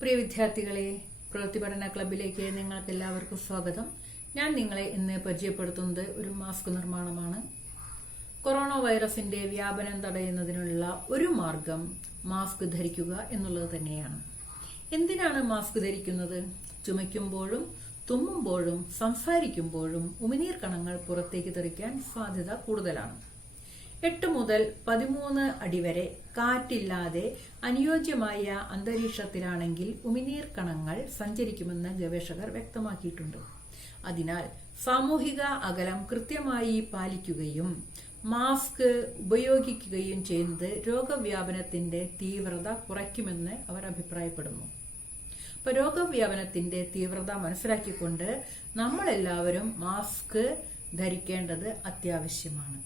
പ്രിയ വിദ്യാർത്ഥികളെ, പ്രവൃത്തി പഠന ക്ലബിലേക്ക് നിങ്ങൾക്ക് എല്ലാവർക്കും സ്വാഗതം. ഞാൻ നിങ്ങളെ ഇന്ന് പരിചയപ്പെടുത്തുന്നത് ഒരു മാസ്ക് നിർമ്മാണമാണ്. കൊറോണ വൈറസിന്റെ വ്യാപനം തടയുന്നതിനുള്ള ഒരു മാർഗം മാസ്ക് ധരിക്കുക എന്നുള്ളത് തന്നെയാണ്. എന്തിനാണ് മാസ്ക് ധരിക്കുന്നത്? ചുമയ്ക്കുമ്പോഴും തുമ്മുമ്പോഴും സംസാരിക്കുമ്പോഴും ഉമിനീർ കണങ്ങൾ പുറത്തേക്ക് തെറിക്കാൻ സാധ്യത കൂടുതലാണ്. 8 മുതൽ 13 അടി വരെ കാറ്റില്ലാതെ അനുയോജ്യമായ അന്തരീക്ഷത്തിലാണെങ്കിൽ ഉമിനീർ കണങ്ങൾ സഞ്ചരിക്കുമെന്ന് ഗവേഷകർ വ്യക്തമാക്കിയിട്ടുണ്ട്. അതിനാൽ സാമൂഹിക അകലം കൃത്യമായി പാലിക്കുകയും മാസ്ക് ഉപയോഗിക്കുകയും ചെയ്യുന്നത് രോഗവ്യാപനത്തിന്റെ തീവ്രത കുറയ്ക്കുമെന്ന് അവർ അഭിപ്രായപ്പെടുന്നു. അപ്പൊ രോഗവ്യാപനത്തിന്റെ തീവ്രത മനസ്സിലാക്കിക്കൊണ്ട് നമ്മളെല്ലാവരും മാസ്ക് ധരിക്കേണ്ടത് അത്യാവശ്യമാണ്.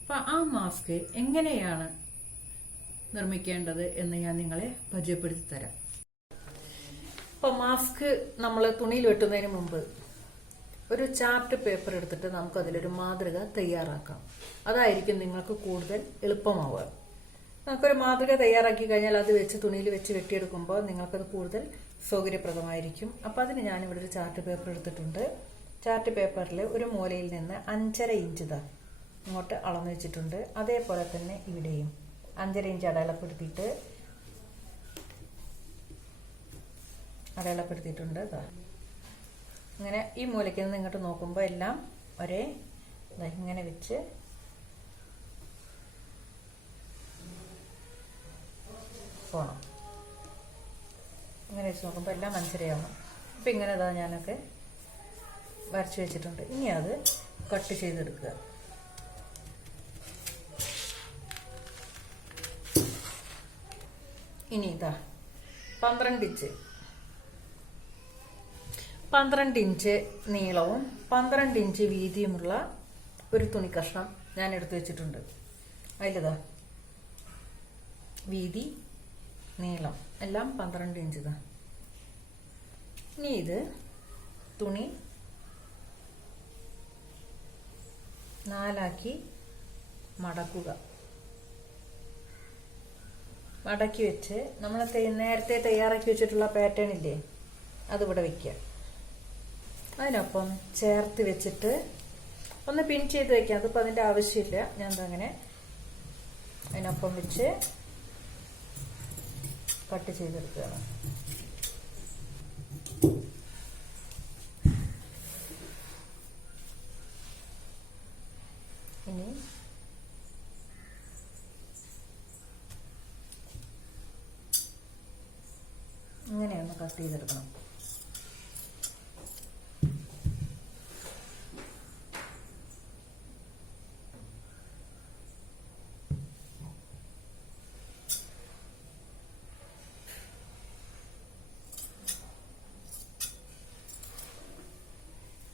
അപ്പൊ ആ മാസ്ക് എങ്ങനെയാണ് നിർമ്മിക്കേണ്ടത് എന്ന് ഞാൻ നിങ്ങളെ പരിചയപ്പെടുത്തി തരാം. അപ്പൊ മാസ്ക് നമ്മൾ തുണിയിൽ വെട്ടുന്നതിന് മുമ്പ് ഒരു ചാർട്ട് പേപ്പർ എടുത്തിട്ട് നമുക്ക് അതിലൊരു മാതൃക തയ്യാറാക്കാം. അതായിരിക്കും നിങ്ങൾക്ക് കൂടുതൽ എളുപ്പമാവുക. നമുക്കൊരു മാതൃക തയ്യാറാക്കി കഴിഞ്ഞാൽ അത് വെച്ച് തുണിയിൽ വെച്ച് വെട്ടിയെടുക്കുമ്പോൾ നിങ്ങൾക്കത് കൂടുതൽ സൗകര്യപ്രദമായിരിക്കും. അപ്പൊ അതിന് ഞാനിവിടെ ഒരു ചാർട്ട് പേപ്പർ എടുത്തിട്ടുണ്ട്. ചാർട്ട് പേപ്പറിൽ ഒരു മൂലയിൽ നിന്ന് 5.5 ഇഞ്ച് ഇങ്ങോട്ട് അളന്നു വെച്ചിട്ടുണ്ട്. അതേപോലെ തന്നെ ഇവിടെയും 5.5 ഇഞ്ച് അടയാളപ്പെടുത്തിയിട്ടുണ്ട്. ഇങ്ങനെ ഈ മൂലയ്ക്ക് നിന്ന് ഇങ്ങോട്ട് നോക്കുമ്പോൾ എല്ലാം ഒരേ ഇങ്ങനെ വെച്ച് പോണം. ഇങ്ങനെ വെച്ച് നോക്കുമ്പോൾ എല്ലാം 5.5 ആവണം. അപ്പം ഇങ്ങനെ ഞാനൊക്കെ വരച്ച് വെച്ചിട്ടുണ്ട്. ഇനി അത് കട്ട് ചെയ്തെടുക്കുക. ഇനി 12 ഇഞ്ച് നീളവും 12 ഇഞ്ച് വീതിയുമുള്ള ഒരു തുണി കഷ്ണം ഞാൻ എടുത്തു വെച്ചിട്ടുണ്ട്. അതിലിതാ വീതി നീളം എല്ലാം 12 ഇഞ്ച്. ഇനി ഇത് തുണി 4 മടക്കുക. മടക്കി വെച്ച് നമ്മൾ നേരത്തെ തയ്യാറാക്കി വെച്ചിട്ടുള്ള പാറ്റേൺ ഇല്ലേ, അതിവിടെ വെക്കുക. അതിനൊപ്പം ചേർത്ത് വെച്ചിട്ട് ഒന്ന് പിൻ ചെയ്ത് വെക്കാം. അതിപ്പോൾ അതിൻ്റെ ആവശ്യമില്ല. ഞാൻ അങ്ങനെ അതിനൊപ്പം വെച്ച് കട്ട് ചെയ്തെടുക്കുകയാണ്. ഇനി ഇങ്ങനെയൊന്ന് കട്ട് ചെയ്തെടുക്കണം.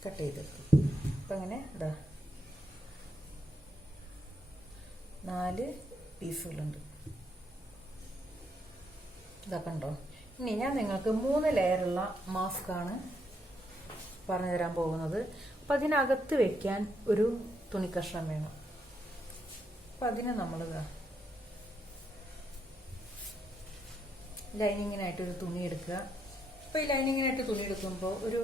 കട്ട് ചെയ്തെടുത്തു. അപ്പം അങ്ങനെ 4 പീസുകളുണ്ട്. ഇതൊക്കെ ഉണ്ടോ? ഇനി ഞാൻ നിങ്ങൾക്ക് 3 ലെയറുള്ള മാസ്ക് ആണ് പറഞ്ഞു തരാൻ പോകുന്നത്. അപ്പം അതിനകത്ത് വെക്കാൻ ഒരു തുണി കഷ്ണം വേണം. അപ്പം അതിന് നമ്മൾ ലൈനിങ്ങിനായിട്ടൊരു തുണി എടുക്കുക. അപ്പം ഈ ലൈനിങ്ങിനായിട്ട് തുണി എടുക്കുമ്പോൾ ഒരു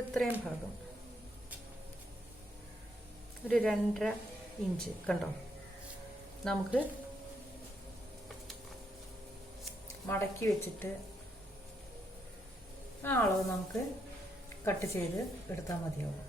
ഇത്രയും ഭാഗം ഒരു 2.5 ഇഞ്ച് കണ്ടോ, നമുക്ക് മടക്കി വെച്ചിട്ട് ആ അളവ് നമുക്ക് കട്ട് ചെയ്ത് എടുത്താൽ മതിയാവും.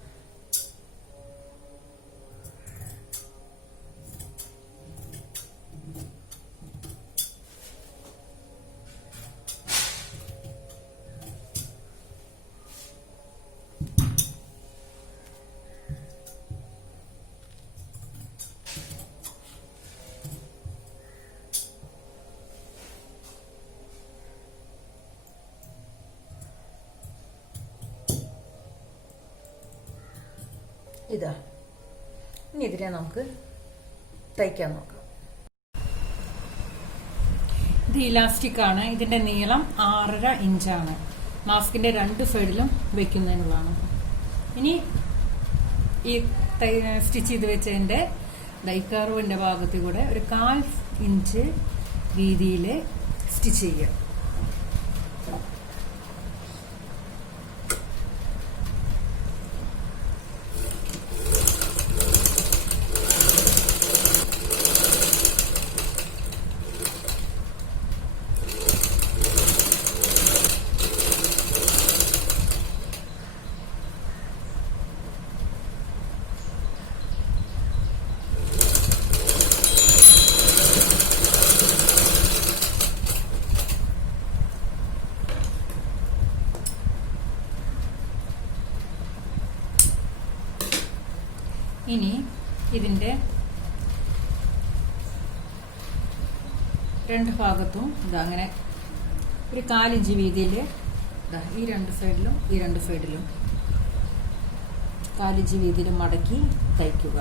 ഇനി ഇതിനെ നമുക്ക് തയ്ക്കാൻ നോക്കാം. ഇത് ഇലാസ്റ്റിക് ആണ്. ഇതിന്റെ നീളം 6.5 ഇഞ്ചാണ്. മാസ്കിന്റെ 2 സൈഡിലും വെക്കുന്നതിനുള്ളതാണ്. ഇനി ഈ സ്റ്റിച്ച് ചെയ്ത് വെച്ചതിന്റെ ഡൈക്കർവിന്റെ ഭാഗത്ത് കൂടെ ഒരു 1/4 ഇഞ്ച് വീതിയിൽ സ്റ്റിച്ച് ചെയ്യുക. ഇനി ഇതിന്റെ രണ്ട് ഭാഗത്തും അങ്ങനെ ഒരു 1/4 ഇഞ്ച് വീതിയിൽ ഈ രണ്ട് സൈഡിലും 1/4 ഇഞ്ച് വീതിയിൽ മടക്കി തയ്ക്കുക.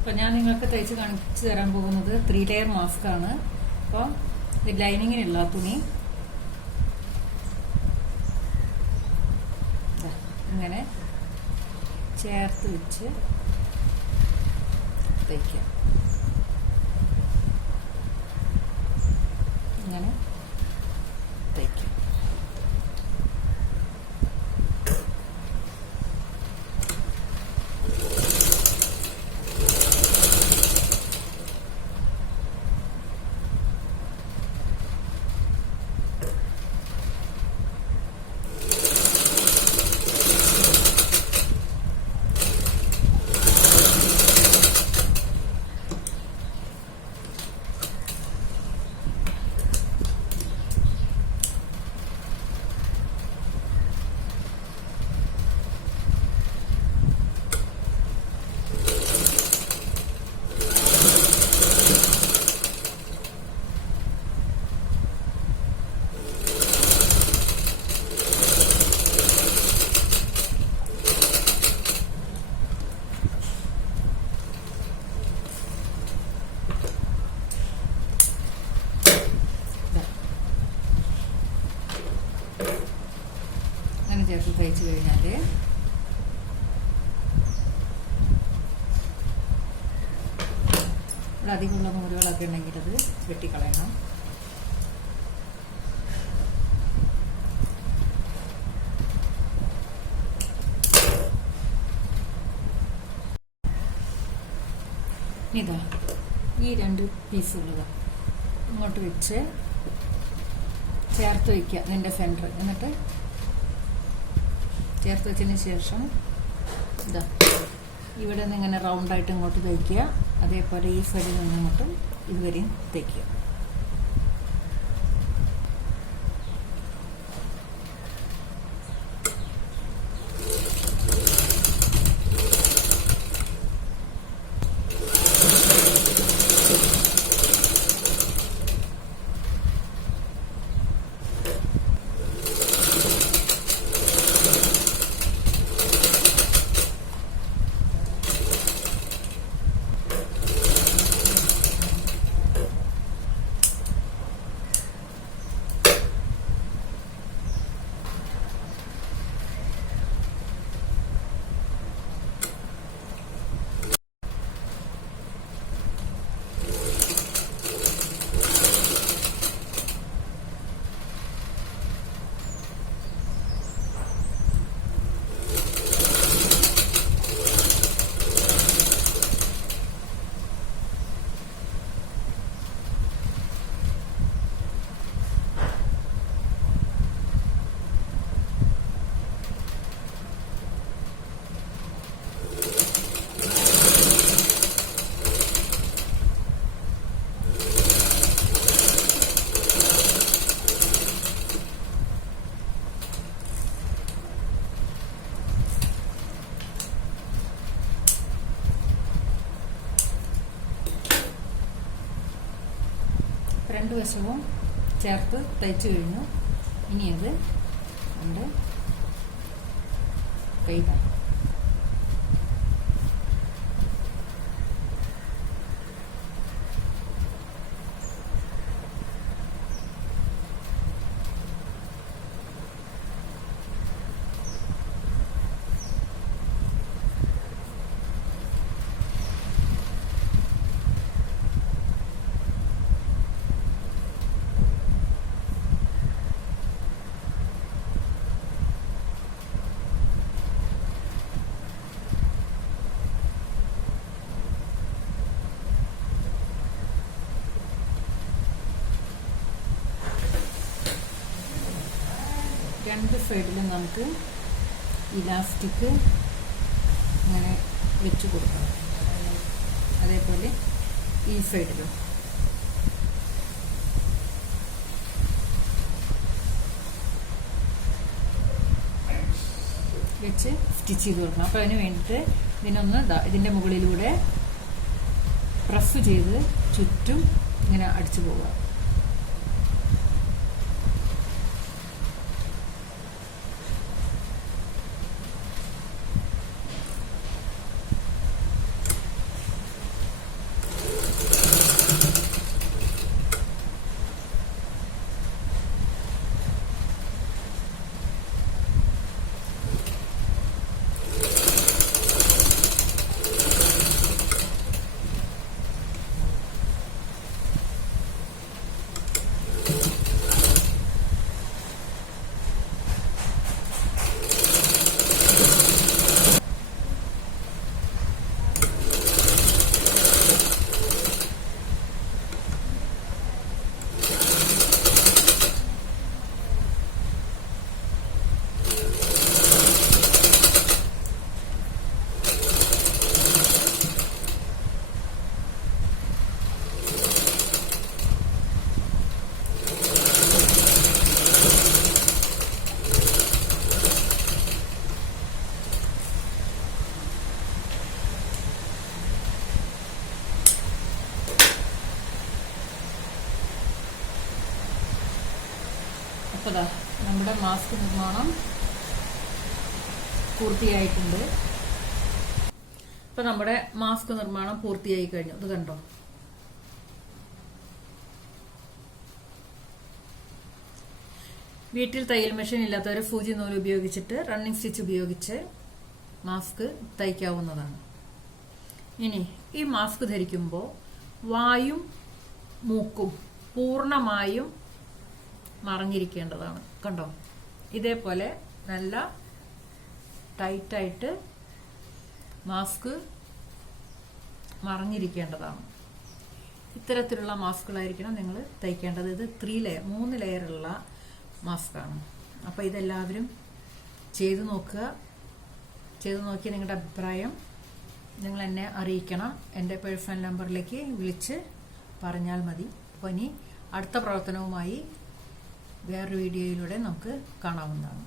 അപ്പോൾ ഞാൻ നിങ്ങൾക്ക് തയ്ച്ച് കാണിച്ചു തരാൻ പോകുന്നത് 3 ലെയർ മാസ്ക് ആണ്. അപ്പോൾ ഇത് ലൈനിങ്ങിനുള്ള തുണി ഇങ്ങനെ ചേർത്ത് വെച്ച് തയ്ക്കാം. ഇങ്ങനെ തയ്ക്കാം. ചേർത്ത് തയ്ച്ചു കഴിഞ്ഞാൽ ഇവിടെ അധികമുള്ള നൂലുകളൊക്കെ ഉണ്ടെങ്കിൽ അത് വെട്ടിക്കളയണം. ഇതാ ഈ 2 പീസുള്ളത് ഇങ്ങോട്ട് വെച്ച് ചേർത്ത് വയ്ക്കുക ഇതിൻ്റെ സെൻറ്റർ. എന്നിട്ട് ചേർത്ത് വെച്ചതിന് ശേഷം ഇതാ ഇവിടെ നിന്ന് ഇങ്ങനെ റൗണ്ടായിട്ട് ഇങ്ങോട്ട് തയ്ക്കുക. അതേപോലെ ഈ സൈഡിൽ നിന്ന് ഇങ്ങോട്ട് ഇതുവരെയും തയ്ക്കുക. രണ്ട് വശവും ചേർത്ത് തയ്ച്ചു കഴിഞ്ഞു. ഇനി അത് നമ്മുടെ കൈകാണ്. രണ്ട് സൈഡിലും നമുക്ക് ഇലാസ്റ്റിക് ഇങ്ങനെ വെച്ച് കൊടുക്കണം. അതേപോലെ ഈ സൈഡിലും വെച്ച് സ്റ്റിച്ച് ചെയ്ത് കൊടുക്കണം. അപ്പോൾ അതിന് വേണ്ടിയിട്ട് ഇതിനൊന്ന് ഇതിൻ്റെ മുകളിലൂടെ പ്രസ് ചെയ്ത് ചുറ്റും ഇങ്ങനെ അടിച്ചു പോവുക. അപ്പോൾ നമ്മുടെ മാസ്ക് നിർമ്മാണം പൂർത്തിയായിട്ടുണ്ട്. അപ്പോൾ നമ്മുടെ മാസ്ക് നിർമ്മാണം പൂർത്തിയായി കഴിഞ്ഞു. ഇത് കണ്ടോ? വീട്ടിൽ തയ്യൽ മെഷീൻ ഇല്ലാത്തവരെ സൂചി നൂല് ഉപയോഗിച്ചിട്ട് റണ്ണിങ് സ്റ്റിച്ച് ഉപയോഗിച്ച് മാസ്ക് തയ്ക്കാവുന്നതാണ്. ഇനി ഈ മാസ്ക് ധരിക്കുമ്പോൾ വായും മൂക്കും പൂർണ്ണമായും മറഞ്ഞിരിക്കേണ്ടതാണ്. കണ്ടോ? ഇതേപോലെ നല്ല ടൈറ്റായിട്ട് മാസ്ക് മറഞ്ഞിരിക്കേണ്ടതാണ്. ഇത്തരത്തിലുള്ള മാസ്കുകളായിരിക്കണം നിങ്ങൾ തയ്ക്കേണ്ടത്. ഇത് 3 ലെയറുള്ള മാസ്കാണ്. അപ്പോൾ ഇതെല്ലാവരും ചെയ്തു നോക്കുക. ചെയ്തു നോക്കി നിങ്ങളുടെ അഭിപ്രായം നിങ്ങൾ എന്നെ അറിയിക്കണം. എൻ്റെ പേഴ്സണൽ നമ്പറിലേക്ക് വിളിച്ച് പറഞ്ഞാൽ മതി. അപ്പോൾ ഇനി അടുത്ത പ്രവർത്തനവുമായി വേറൊരു വീഡിയോയിലൂടെ നമുക്ക് കാണാവുന്നതാണ്.